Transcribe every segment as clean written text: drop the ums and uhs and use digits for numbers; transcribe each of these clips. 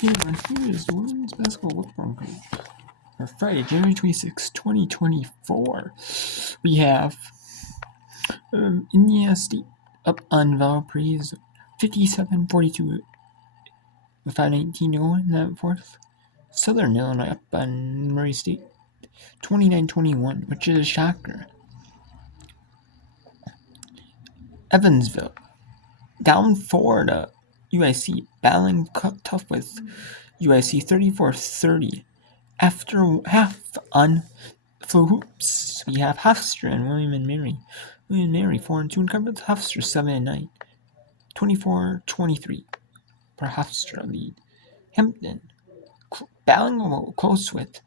Here is the women's basketball lookbook for Friday, January 26, 2024. We have Indiana State up on Valparaiso, 57-42 with 5:19 to go in that fourth. Southern Illinois up on Murray State, 29-21, which is a shocker. Evansville down 4 to UIC, battling tough with UIC 34-30. After half on Flo Hoops, we have Hofstra and William and Mary. William and Mary 4-2 in conference. Hofstra 7-9, 24-23 for Hofstra lead. Hampton battling close with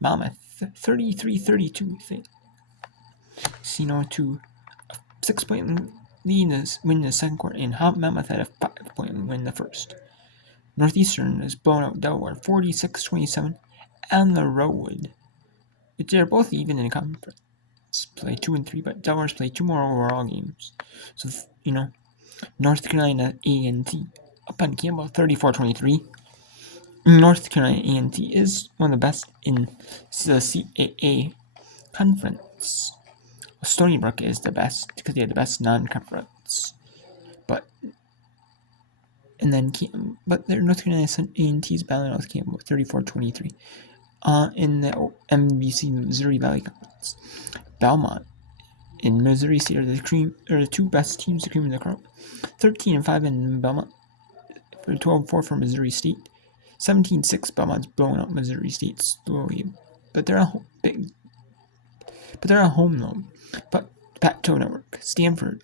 Monmouth 33-32. Casino to a 6-point lead win the second quarter, and Monmouth had a 5-point win the first. Northeastern is blown out Delaware 46-27 on the road. They're both even in conference play 2 and 3, but Delaware's play 2 more overall games. So North Carolina A&T up on Campbell 34-23. North Carolina A&T is one of the best in the CAA conference. Stony Brook is the best because they have the best non-conference. But their North Carolina A&T is battling out with Campbell 34-23. In the MVC Missouri Valley Conference, Belmont and Missouri State are the two best teams to cream in the crop. 13-5 in Belmont, 12-4 for Missouri State. 17-6 Belmont's blowing out Missouri State slowly, but they're at home though. But Pac-12 Network, Stanford,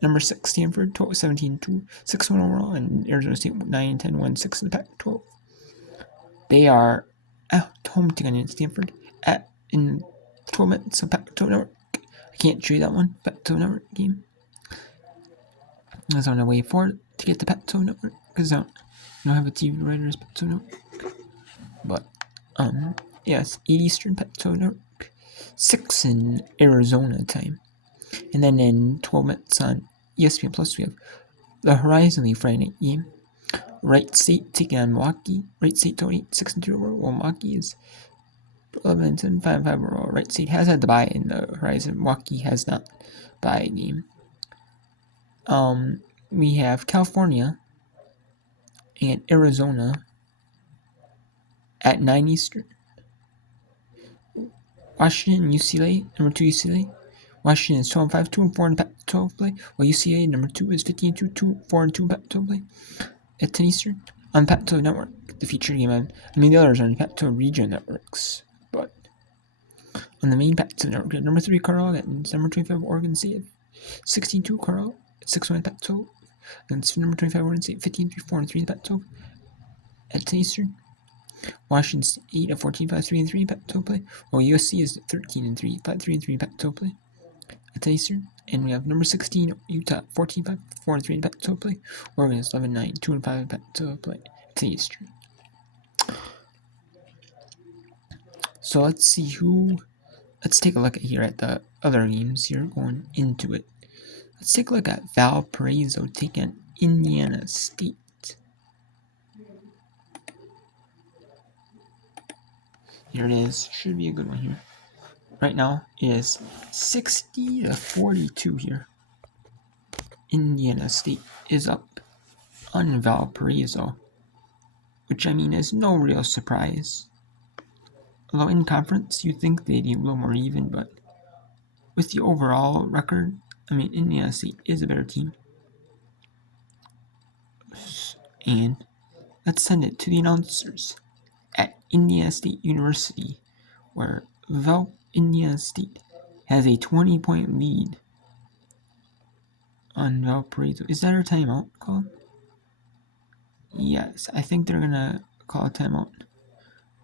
number 6 Stanford, 17-2, 6-1 overall, and Arizona State 9-10, 1-6 in the Pac-12. They are at home taking Stanford in 12 minutes of Pac-12 Network. I can't show you that one, Pac-12 Network game. I was on the way for it to get the Pac-12 Network because I don't have a TV writer as Pac-12 Network. But yes, 8 Eastern Pac-12 Network, 6 in Arizona time, and then in 12 minutes on ESPN Plus we have the Horizon League Friday night game. Wright State taking on Milwaukee. Wright State 6-2 overall, while Milwaukee is 11-10, 5-5 overall. Wright State has had the bye in the Horizon. Milwaukee has not bye game. We have California and Arizona at 9 Eastern. Washington and UCLA, number 2 UCLA. Washington is 12-5, 2-4 in Pac-12 play, while UCLA number 2 is 15-2, 4-2 in Pac-12 play. At 10 Eastern on Pac-12 Network, the featured game. The others are on Pac-12 region networks, but on the main Pac-12 network, number 3 Carl at number 25 Oregon State, 16-2 Carl at 6-1 Pac-12, and number 25 Oregon State, 15-3, 4-3 in Pac-12. At 10 Eastern, Washington State at 14-5, 3-3 in Pac-12 play, while USC is 13-3, 5-3-3 in Pac-12 play. At 10 Eastern. And we have number 16, Utah, 14-5, 4-3 in Pac-12 play. Oregon is 11-9, 2-5 in Pac-12 play. It's Eastern. So let's take a look here at the other games here going into it. Let's take a look at Valparaiso taking on Indiana State. Here it is. Should be a good one here. Right now it is 60-42 here. Indiana State is up on Valparaiso, which is no real surprise. Although in conference, you'd think they'd be a little more even, but with the overall record, Indiana State is a better team. And let's send it to the announcers at Indiana State University, where Indiana State has a 20-point lead on Valparaiso. Is that our timeout called? Yes, I think they're gonna call a timeout.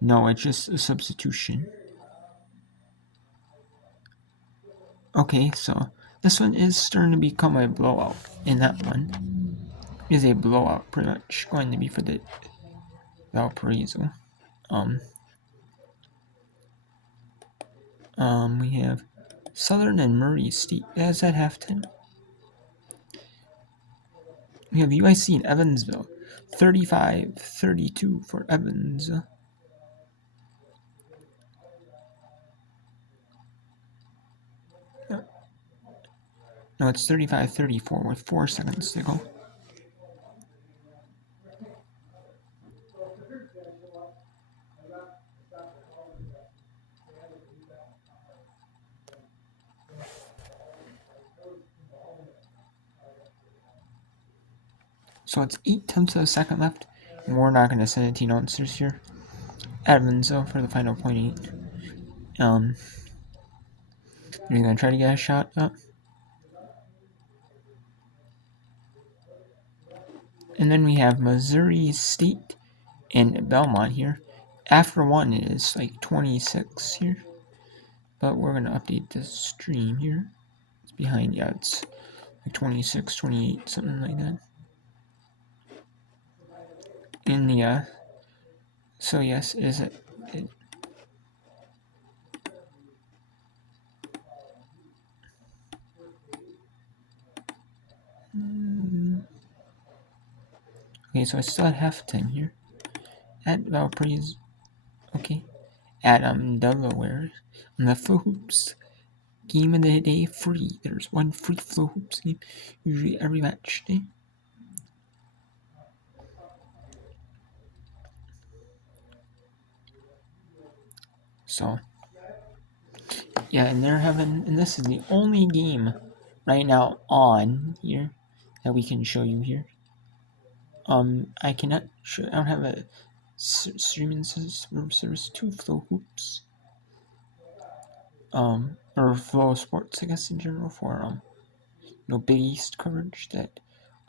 No, it's just a substitution. Okay, so this one is starting to become a blowout, and that one is a blowout, pretty much going to be for the Valparaiso. We have Southern and Murray State as at halftime. We have UIC and Evansville 35-32 for Evans. No, it's 35-34 with 4 seconds to go. So it's 8/10 of a second left, and we're not going to send it to announcers here. Evans, though, for the final .8. You're going to try to get a shot up. And then we have Missouri State and Belmont here. After one is like 26 here. But we're going to update the stream here. It's behind, yeah, it's like 26, 28, something like that. In the, so yes, is it okay, so I still at halftime here. At Valparaiso, okay. At Delaware, on the Flow Hoops game of the day free. There's one free Flow Hoops game, usually every match day. So, yeah, and they're having, and this is the only game right now on here that we can show you here. I cannot show, I don't have a streaming service to Flow Hoops. Or Flow Sports, I guess, in general, for, Big East coverage that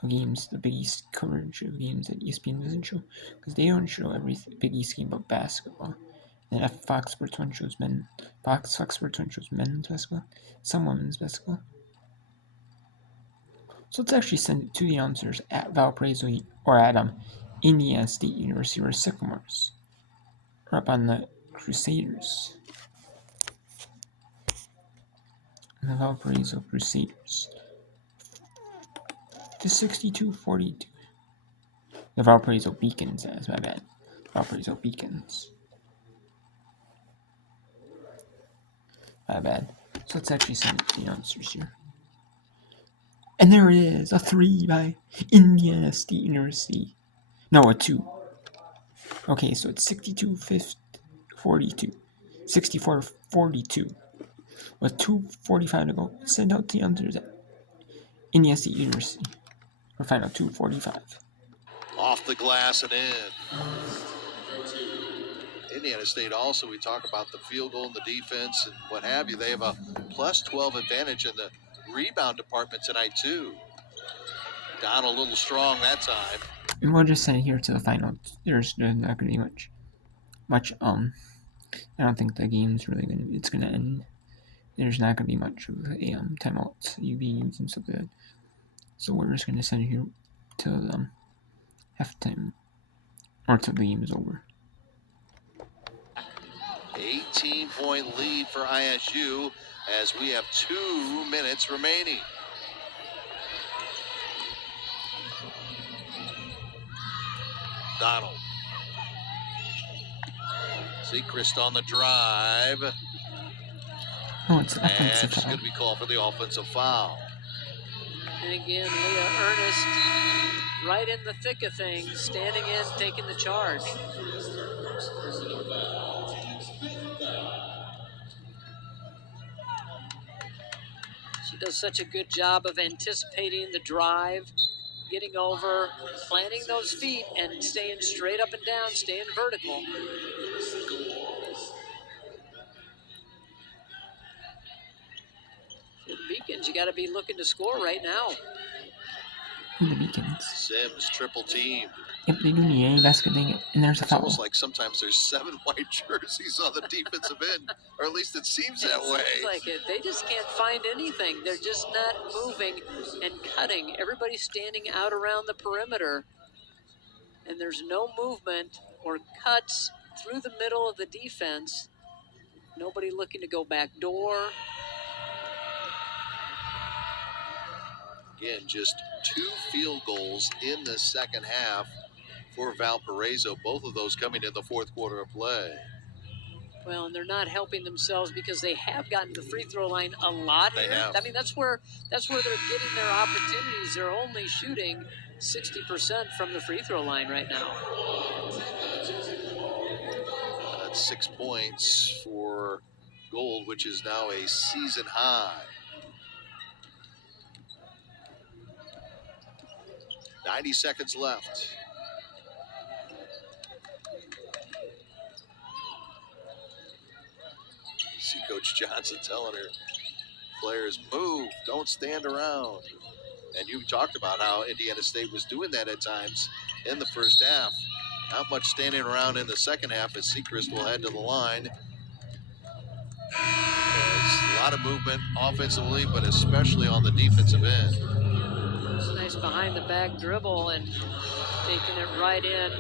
games, the Big East coverage of games that ESPN doesn't show, because they don't show every Big East game but basketball. And Fox Sports 1 shows Fox Sports 1 shows men's basketball, some women's basketball. So let's actually send it to the announcers at Valparaiso or at Indiana State University or Sycamores, or up on the Crusaders. The Valparaiso Crusaders. To 62-42. The Valparaiso Beacons, that's my bad. Valparaiso Beacons. My bad. So let's actually send it to the announcers here. And there it is, a 3 by Indiana State University. No, a 2. Okay, so it's 62-42. 64-42. With 2:45 to go. Send out to the announcers at Indiana State University. For final 2:45. Off the glass and in. Indiana State also, we talk about the field goal and the defense and what have you. They have a plus 12 advantage in the rebound department tonight, too. Down a little strong that time. And we'll just send it here to the final. There's not going to be much, I don't think the game's really it's going to end. There's not going to be much of timeouts, UVs, and stuff like that. So we're just going to send it here till halftime, or till the game is over. 18-point lead for ISU as we have 2 minutes remaining. Donald. Sechrist on the drive. Oh, it's offensive and foul. it's going to be called for the offensive foul. And again, Leah Ernest right in the thick of things, standing in, taking the charge. She does such a good job of anticipating the drive, getting over, planting those feet, and staying straight up and down, staying vertical. For the Beacons, you got to be looking to score right now. The Beacons. Sims triple team. Yep, they do need any basket thing, and there's a It's foul. almost like sometimes there's 7 white jerseys on the defensive end, or at least it seems that way. Seems like it. They just can't find anything. They're just not moving and cutting. Everybody's standing out around the perimeter, and there's no movement or cuts through the middle of the defense. Nobody looking to go back door. Again, just 2 field goals in the second half for Valparaiso. Both of those coming in the fourth quarter of play. Well, and they're not helping themselves because they have gotten to the free throw line a lot here. They have. I mean, that's where they're getting their opportunities. They're only shooting 60% from the free throw line right now. That's 6 points for Gold, which is now a season high. 90 seconds left. See Coach Johnson telling her players, move, don't stand around. And you talked about how Indiana State was doing that at times in the first half. Not much standing around in the second half as Sechrist will head to the line. There's a lot of movement offensively, but especially on the defensive end. Nice behind the back dribble and taking it right in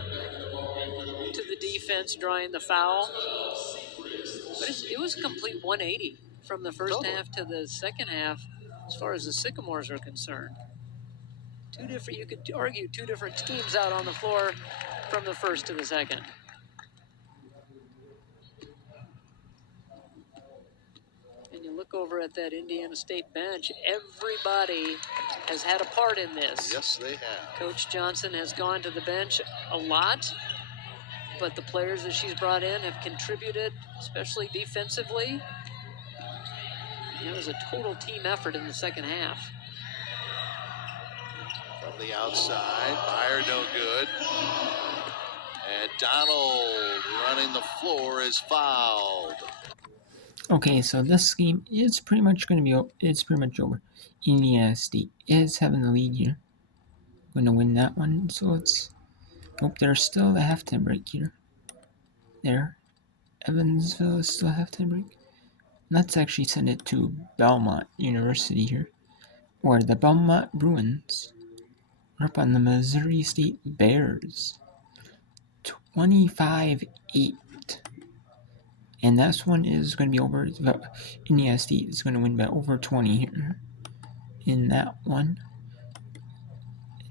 to the defense, drawing the foul. But it was a complete 180 from the first half to the second half as far as the Sycamores are concerned. You could argue two different teams out on the floor from the first to the second. And you look over at that Indiana State bench, everybody has had a part in this. Yes, they have. Coach Johnson has gone to the bench a lot, but the players that she's brought in have contributed, especially defensively. It was a total team effort in the second half. From the outside, Meyer no good. And Donald running the floor is fouled. Okay, so this game is pretty much going to be it's pretty much over. Indiana State is having the lead here. Going to win that one, so it's hope there's still a halftime break here. There, Evansville is still a halftime break. Let's actually send it to Belmont University here, where the Belmont Bruins are up on the Missouri State Bears, 25-8. And this one is going to be over. Indiana State is going to win by over 20 here in that one.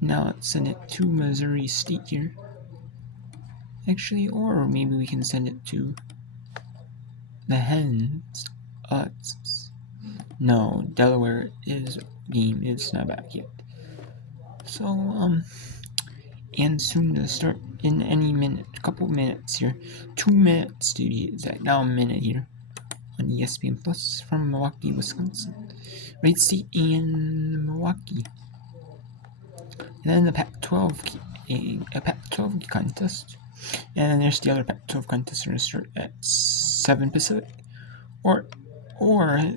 Now let's send it to Missouri State here. Actually, or maybe we can send it to the Hens. No, Delaware game is not back yet. So, and soon to start in any minute, couple minutes here. 2 minutes to be exact. Now a minute here on ESPN Plus from Milwaukee, Wisconsin. Wright State and Milwaukee. And then the Pac-12, a Pac-12 contest. And then there's the other Pac-12 contest going to start at 7 Pacific. Or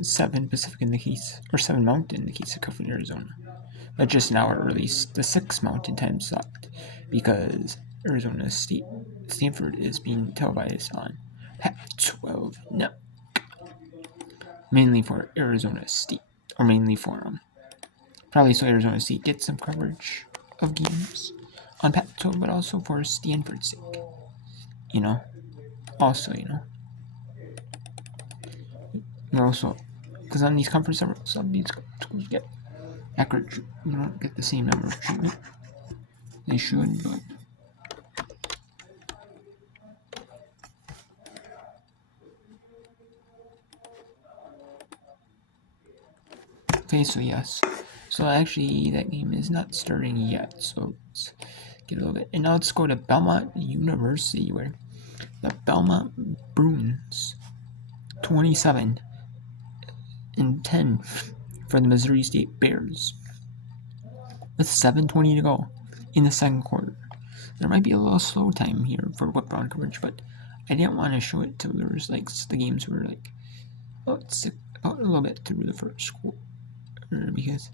7 Pacific in the case, or 7 Mountain in the case of Coffee, Arizona. But just an hour early, the 6 Mountain time slot, because Arizona State, Stanford is being televised on Pac-12 Network. Mainly for Arizona State, or mainly for probably so Arizona State gets some coverage of games on Pac-12, but also for Stanford's sake. Also, because on these conference networks, these schools get accurate, don't get the same number of treatment. They should, but okay. So yes, so actually that game is not starting yet. So let's get a little bit, and now let's go to Belmont University, where the Belmont Bruins 27-10 for the Missouri State Bears with 7:20 to go in the second quarter. There might be a little slow time here for whip round coverage, but I didn't want to show it till there was the games were about a little bit through the first quarter, because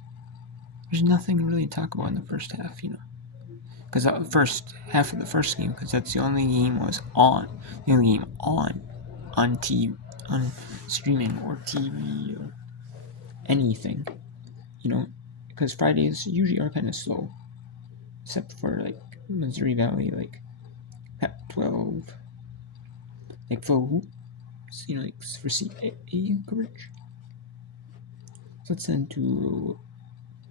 there's nothing really to talk about in the first half, because the first half of the first game, because that's the only game on TV, on streaming or TV or anything, because Fridays usually are kind of slow, except for Missouri Valley, Pac-12, full hoops, for CAA coverage. So let's send to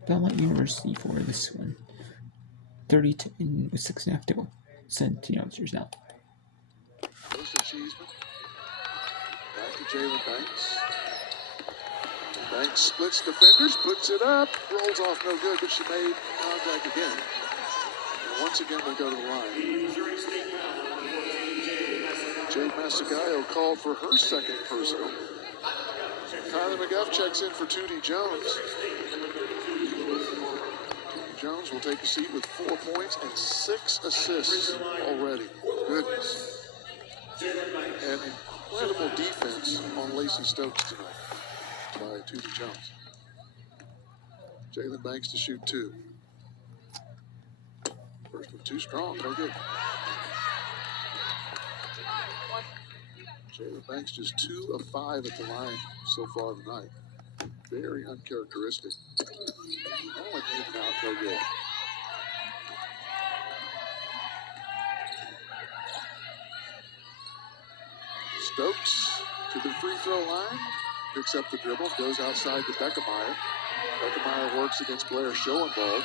Belmont University for this one. 32 with 6.5 to go. sent to the announcers now. Goes to Cheeseman. Back to Jalen Banks. Banks splits defenders, puts it up, rolls off no good, but she made contact again. And once again, they go to the line. Jade Masagayo called for her second personal. Kylie McGuff checks in for Tootie Jones. Tootie Jones will take a seat with 4 points and 6 assists already. Goodness. And incredible defense on Lacey Stokes tonight by Tootie Jones. Jalen Banks to shoot 2. First one too strong, no good. Jalen Banks just 2 of 5 at the line so far tonight. Very uncharacteristic. That one in and out, no good. Stokes to the free throw line, picks up the dribble, goes outside to Beckemeyer. Beckemeyer works against Blair Schoenwald.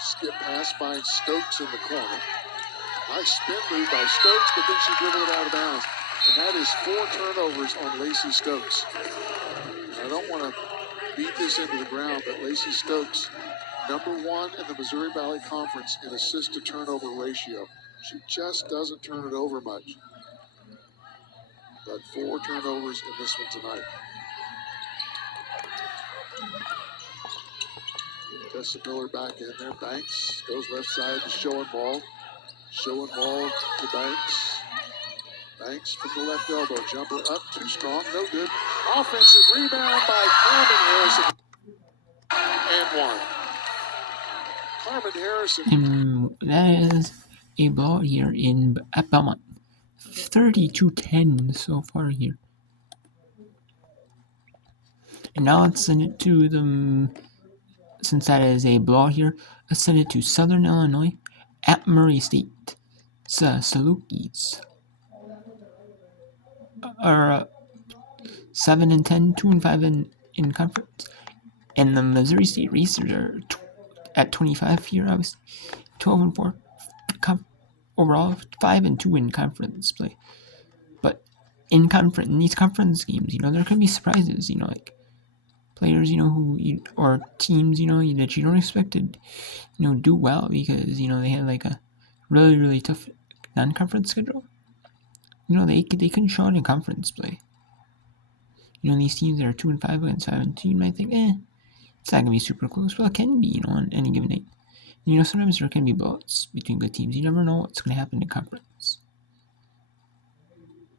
Skip pass finds Stokes in the corner. Nice spin move by Stokes, but then she dribbled it out of bounds. And that is 4 turnovers on Lacey Stokes. I don't want to beat this into the ground, but Lacey Stokes, #1 in the Missouri Valley Conference in assist to turnover ratio. She just doesn't turn it over much. But 4 turnovers in this one tonight. Tessa Miller back in there. Banks goes left side to Schoenwald. Schoenwald to Banks. Banks from the left elbow. Jumper up, too strong, no good. Offensive rebound by Carmen Harrison. And 1. Carmen Harrison. That is a blowout here at Belmont. 32-10 so far here. And now let's send it to them. Since that is a blowout here, let's send it to Southern Illinois at Murray State. Salukis are 7-10, 2-5 in conference. And the Missouri State Racers are at 25 here, obviously. 12-4 overall, 5-2 in conference play. But in these conference games, there could be surprises. Like players, or teams, that you don't expect to, do well because they had like a really, really tough non-conference schedule. They couldn't show it in conference play. These teams that are 2-5 against 5-2, you might think, it's not gonna be super close. Well, it can be, on any given night. Sometimes there can be blowouts between good teams. You never know what's gonna happen in conference.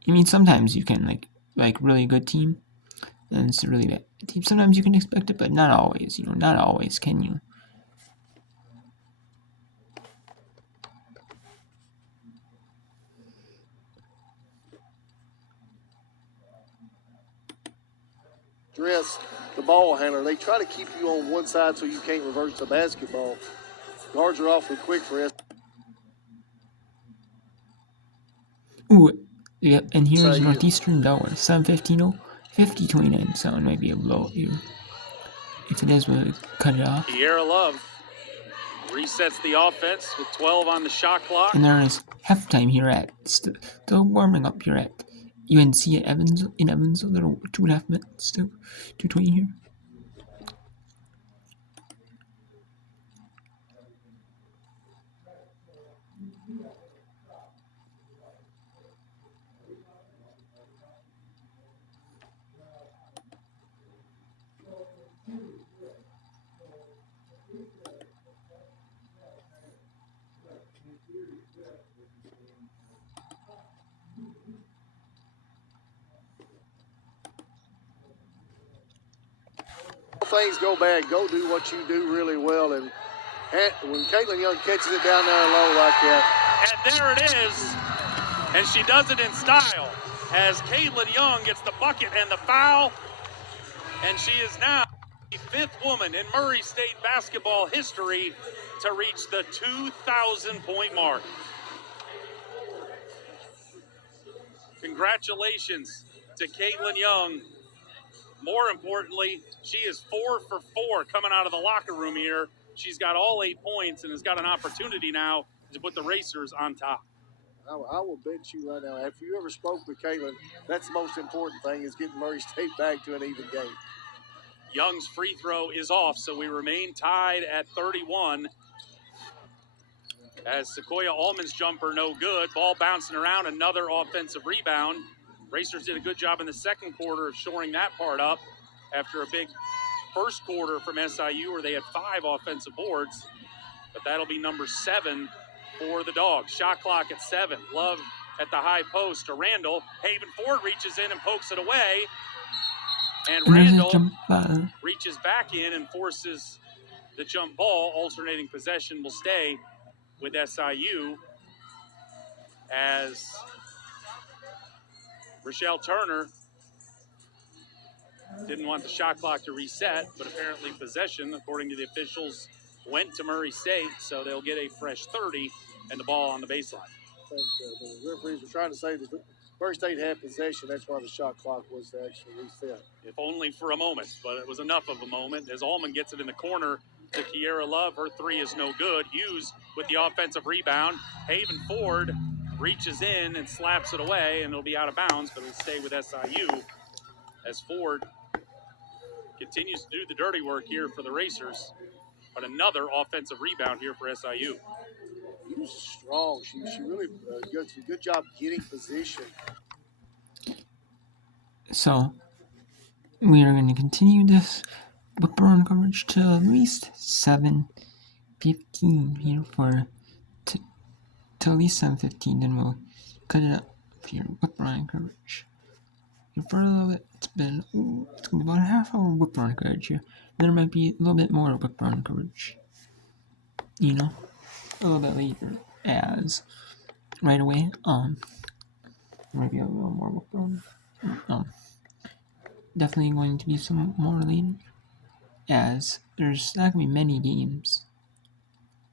I mean, sometimes you can like really good team, and it's a really bad team. Sometimes you can expect it, but not always. Not always can you. Dress the ball handler. They try to keep you on one side so you can't reverse the basketball. Guards are awfully quick for us. Ooh, yeah, and here's Northeastern Delaware, 7-15-0, 50-29. So it might be a blowout here. If it is, we'll cut it off. Kiera Love resets the offense with 12 on the shot clock. And there is halftime here at still warming up here at UNC at Evansville. They're 2.5 minutes still, 2:20 here. Things go bad, go do what you do really well. And when Caitlin Young catches it down there low like that. And there it is. And she does it in style as Caitlin Young gets the bucket and the foul. And she is now the 5th woman in Murray State basketball history to reach the 2,000-point mark. Congratulations to Caitlin Young. More importantly, she is 4 for 4 coming out of the locker room here. She's got all 8 points and has got an opportunity now to put the Racers on top. I will bet you right now, if you ever spoke with Caitlin, that's the most important thing is getting Murray State back to an even game. Young's free throw is off, so we remain tied at 31. As Sequoia Allman's jumper no good. Ball bouncing around, another offensive rebound. Racers did a good job in the second quarter of shoring that part up after a big first quarter from SIU where they had 5 offensive boards. But that'll be number 7 for the Dogs. Shot clock at 7. Love at the high post to Randall. Haven Ford reaches in and pokes it away. And Randall reaches back in and forces the jump ball. Alternating possession will stay with SIU as Rochelle Turner didn't want the shot clock to reset, but apparently possession, according to the officials, went to Murray State, so they'll get a fresh 30 and the ball on the baseline. I think the referees were trying to say that Murray State had possession. That's why the shot clock was to actually reset. If only for a moment, but it was enough of a moment as Allman gets it in the corner to Kiera Love. Her 3 is no good. Hughes with the offensive rebound. Haven Ford reaches in and slaps it away, and it'll be out of bounds, but it'll stay with SIU as Ford continues to do the dirty work here for the Racers. But another offensive rebound here for SIU. He was strong. She really does a good job getting position. So, we are going to continue this whip around coverage to at least 7:15 here to at least 7:15, then we'll cut it up here, whip around coverage. And for a little bit, it's going to be about a half hour whip around coverage here. There might be a little bit more whip around coverage, a little bit later, as right away, there might be a little more whip around. Definitely going to be some more later, as there's not going to be many games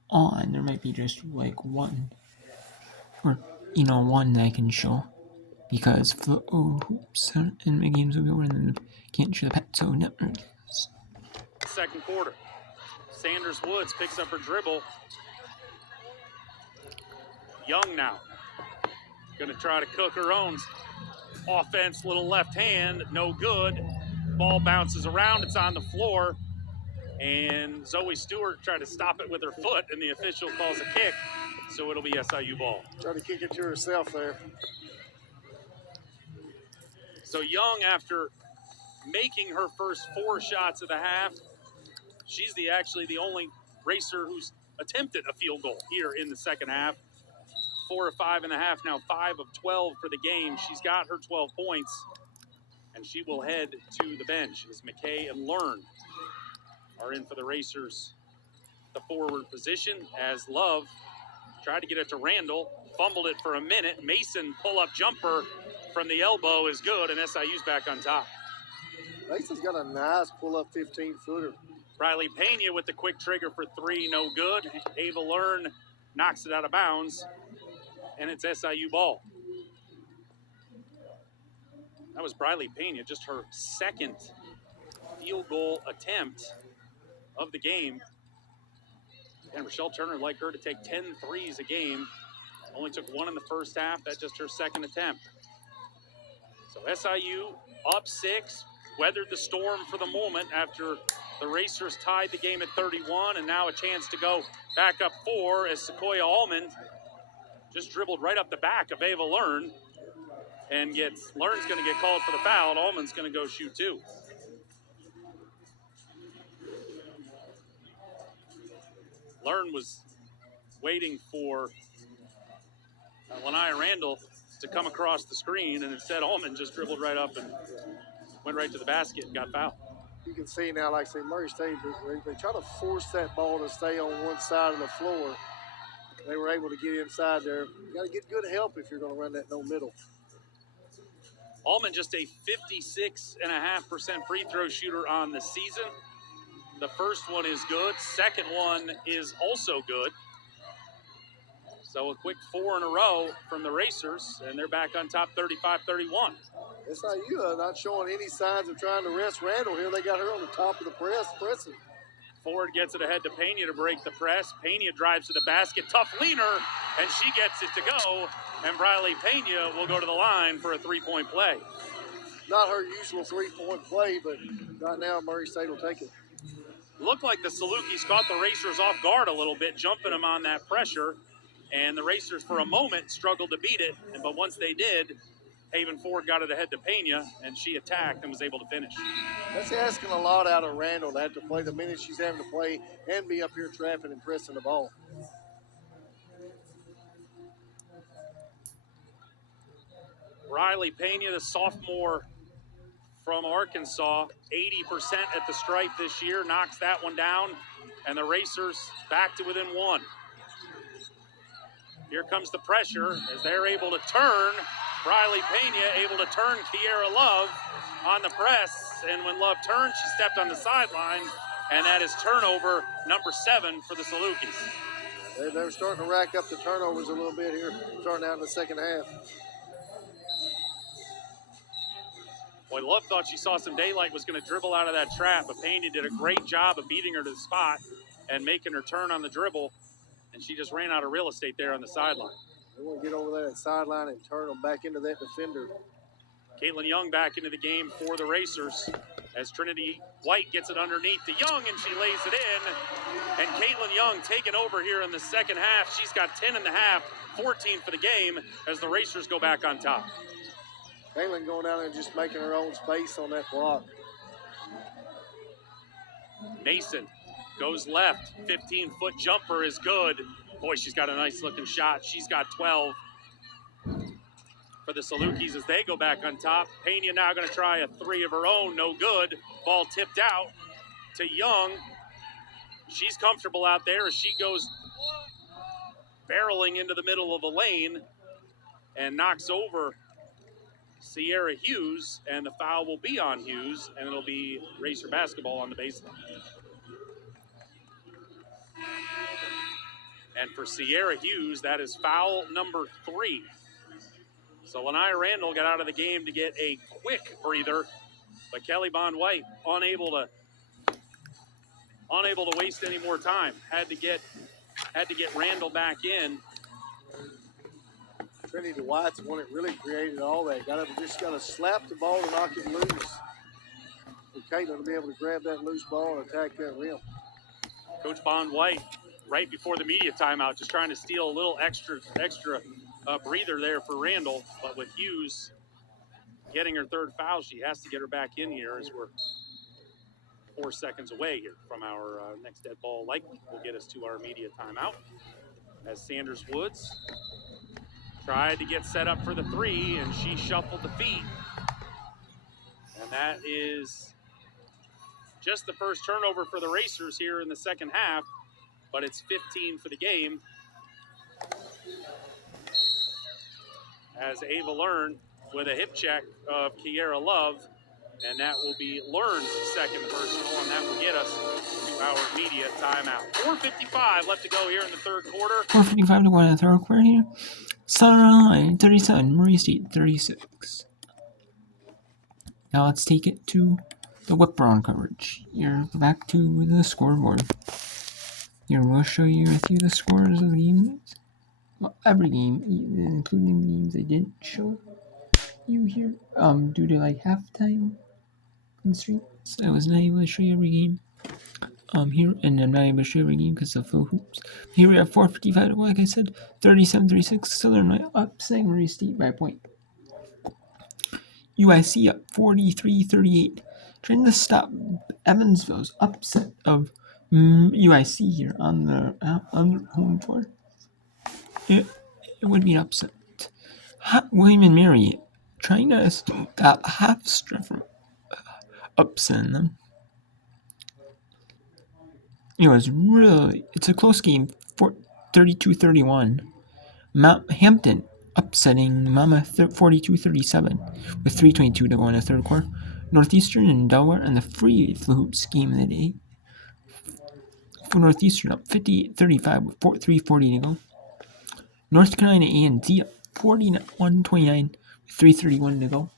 on. There might be just like one, or one that I can show, because for the old hoops and my games will be over, and then can't show the Petso network. Second quarter. Sanders Woods picks up her dribble. Young now. Going to try to cook her own offense. Little left hand, no good. Ball bounces around. It's on the floor. And Zoe Stewart tried to stop it with her foot, and the official calls a kick. So it'll be SIU ball. Try to kick it to herself there. So Young, after making her first 4 shots of the half, she's actually the only Racer who's attempted a field goal here in the second half. 4 of 5 in the half, now 5 of 12 for the game. She's got her 12 points, and she will head to the bench as McKay and Learn are in for the Racers. The forward position as Love tried to get it to Randall, fumbled it for a minute. Mason pull-up jumper from the elbow is good, and SIU's back on top. Mason's got a nice pull-up 15-footer. Riley Pena with the quick trigger for 3, no good. Ava Learn knocks it out of bounds, and it's SIU ball. That was Briley Pena, just her second field goal attempt of the game. And Rochelle Turner, like her, to take 10 threes a game. Only took 1 in the first half. That's just her second attempt. So SIU up 6, weathered the storm for the moment after the Racers tied the game at 31, and now a chance to go back up 4 as Sequoia Allman just dribbled right up the back of Ava Learn, and Learn's going to get called for the foul, and Allman's going to go shoot 2. Learn was waiting for Lanaya Randall to come across the screen, and instead Allman just dribbled right up and went right to the basket and got fouled. You can see now, like I say, Murray State, they try to force that ball to stay on one side of the floor. They were able to get inside there. You got to get good help if you're going to run that no middle. Allman just a 56.5% free throw shooter on the season. The first one is good. Second one is also good. So a quick 4 in a row from the Racers, and they're back on top 35-31. SIU not showing any signs of trying to rest Randall here. They got her on the top of the pressing. Ford gets it ahead to Pena to break the press. Pena drives to the basket. Tough leaner, and she gets it to go. And Briley Pena will go to the line for a three-point play. Not her usual three-point play, but right now Murray State will take it. Looked like the Salukis caught the Racers off guard a little bit, jumping them on that pressure. And the Racers, for a moment, struggled to beat it. But once they did, Haven Ford got it ahead to Pena, and she attacked and was able to finish. That's asking a lot out of Randall to have to play the minutes she's having to play and be up here trapping and pressing the ball. Riley Pena, the sophomore from Arkansas, 80% at the stripe this year, knocks that one down, and the Racers back to within one. Here comes the pressure as they're able to turn. Riley Pena able to turn Kiera Love on the press, and when Love turned, she stepped on the sideline, and that is turnover number 7 for the Salukis. They're starting to rack up the turnovers a little bit here, starting out in the second half. Boy, Love thought she saw some daylight, was going to dribble out of that trap, but Pena did a great job of beating her to the spot and making her turn on the dribble, and she just ran out of real estate there on the sideline. They want to get over that sideline and turn them back into that defender. Caitlin Young back into the game for the Racers as Trinity White gets it underneath to Young, and she lays it in. And Caitlin Young taking over here in the second half. She's got 10 in the half, 14 for the game as the Racers go back on top. Caitlin going down and just making her own space on that block. Mason goes left, 15-foot jumper is good. Boy, she's got a nice looking shot. She's got 12 for the Salukis as they go back on top. Pena now going to try a three of her own, no good. Ball tipped out to Young. She's comfortable out there as she goes barreling into the middle of the lane and knocks over Sierra Hughes, and the foul will be on Hughes, and it'll be Racer basketball on the baseline. And for Sierra Hughes, that is foul number 3. So Lanaya Randall got out of the game to get a quick breather, but Kelly Bond White unable to waste any more time. Had to get Randall back in. Trinity White's the one that really created all that. Just got to slap the ball to knock it loose. For Caitlin to be able to grab that loose ball and attack that rim. Coach Bond White, right before the media timeout, just trying to steal a little extra breather there for Randall. But with Hughes getting her third foul, she has to get her back in here as we're 4 seconds away here from our next dead ball. Likely will get us to our media timeout as Sanders Woods tried to get set up for the 3, and she shuffled the feet. And that is just the first turnover for the Racers here in the second half, but it's 15 for the game. As Ava Learn with a hip check of Kiera Love, and that will be Learn's second personal, and that will get us to our media timeout. 4:55 left to go here in the third quarter. 4:55 to go in the third quarter here. Southern 37, Murray State 36. Now let's take it to the whip around coverage. Here, back to the scoreboard. Here, we'll show you the scores of the games. Well, every game, including the games I didn't show you here, due to like halftime constraints. I was not able to show you every game. Here, and I'm not able to show you every game because of full hoops. Here we have 4:55, like I said, 37-36. Southern upsetting Murray State by a point. UIC up 43-38. Trying to stop Evansville's upset of UIC here on the home floor. It would be an upset. William and Mary trying to stop Hofstra from upsetting them. It's a close game, 32-31. Mount Hampton upsetting Mama 42-37 with 3:22 to go in the third quarter. Northeastern and Delaware and the free hoops game of the day. For Northeastern up 58-35 with 3:40 to go. North Carolina A&T up 41-29 with 3:31 to go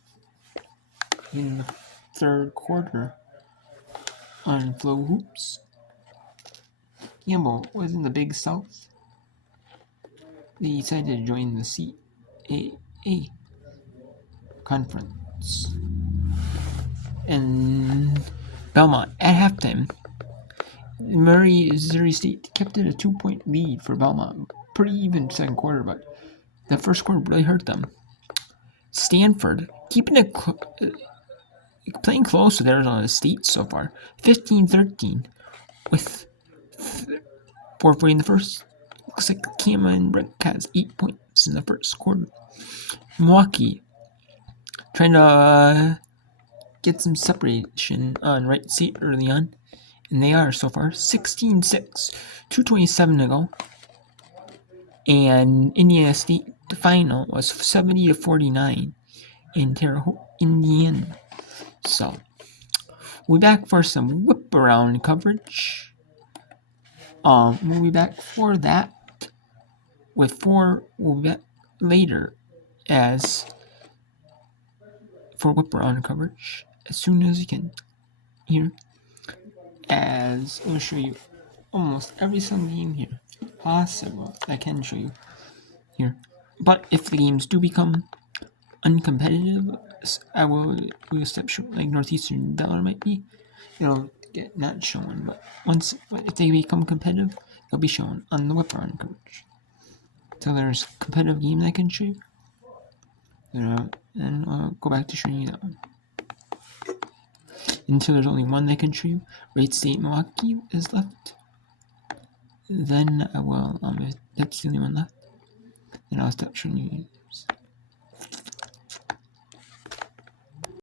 in the third quarter on Flow Hoops. Campbell was in the Big South. They decided to join the CAA conference. And Belmont, at halftime, Missouri State kept it a 2-point lead for Belmont. Pretty even second quarter, but the first quarter really hurt them. Stanford, keeping it playing close with Arizona State so far, 15-13, with 4:40 in the first. Looks like Cameron Brick has 8 points in the first quarter. Milwaukee, trying to get some separation on Wright State early on, and they are so far 16-6, 2:27 to go. And Indiana State, the final was 70-49 in Terre Haute, Indiana. So we'll be back for some whip around coverage. We'll be back for that with 4. We'll be back later as for whip around coverage as soon as we can here, as I'll show you almost every single game here possible I can show you here. But if the games do become uncompetitive, I will step short, like Northeastern Valor might be. It'll get not shown, but if they become competitive, they'll be shown on the whip around coverage. So there's competitive games I can show you. And I'll go back to showing you that one. Until there's only one I can show you, Wright State Milwaukee is left. Then I will, if that's the only one left, then I'll stop showing you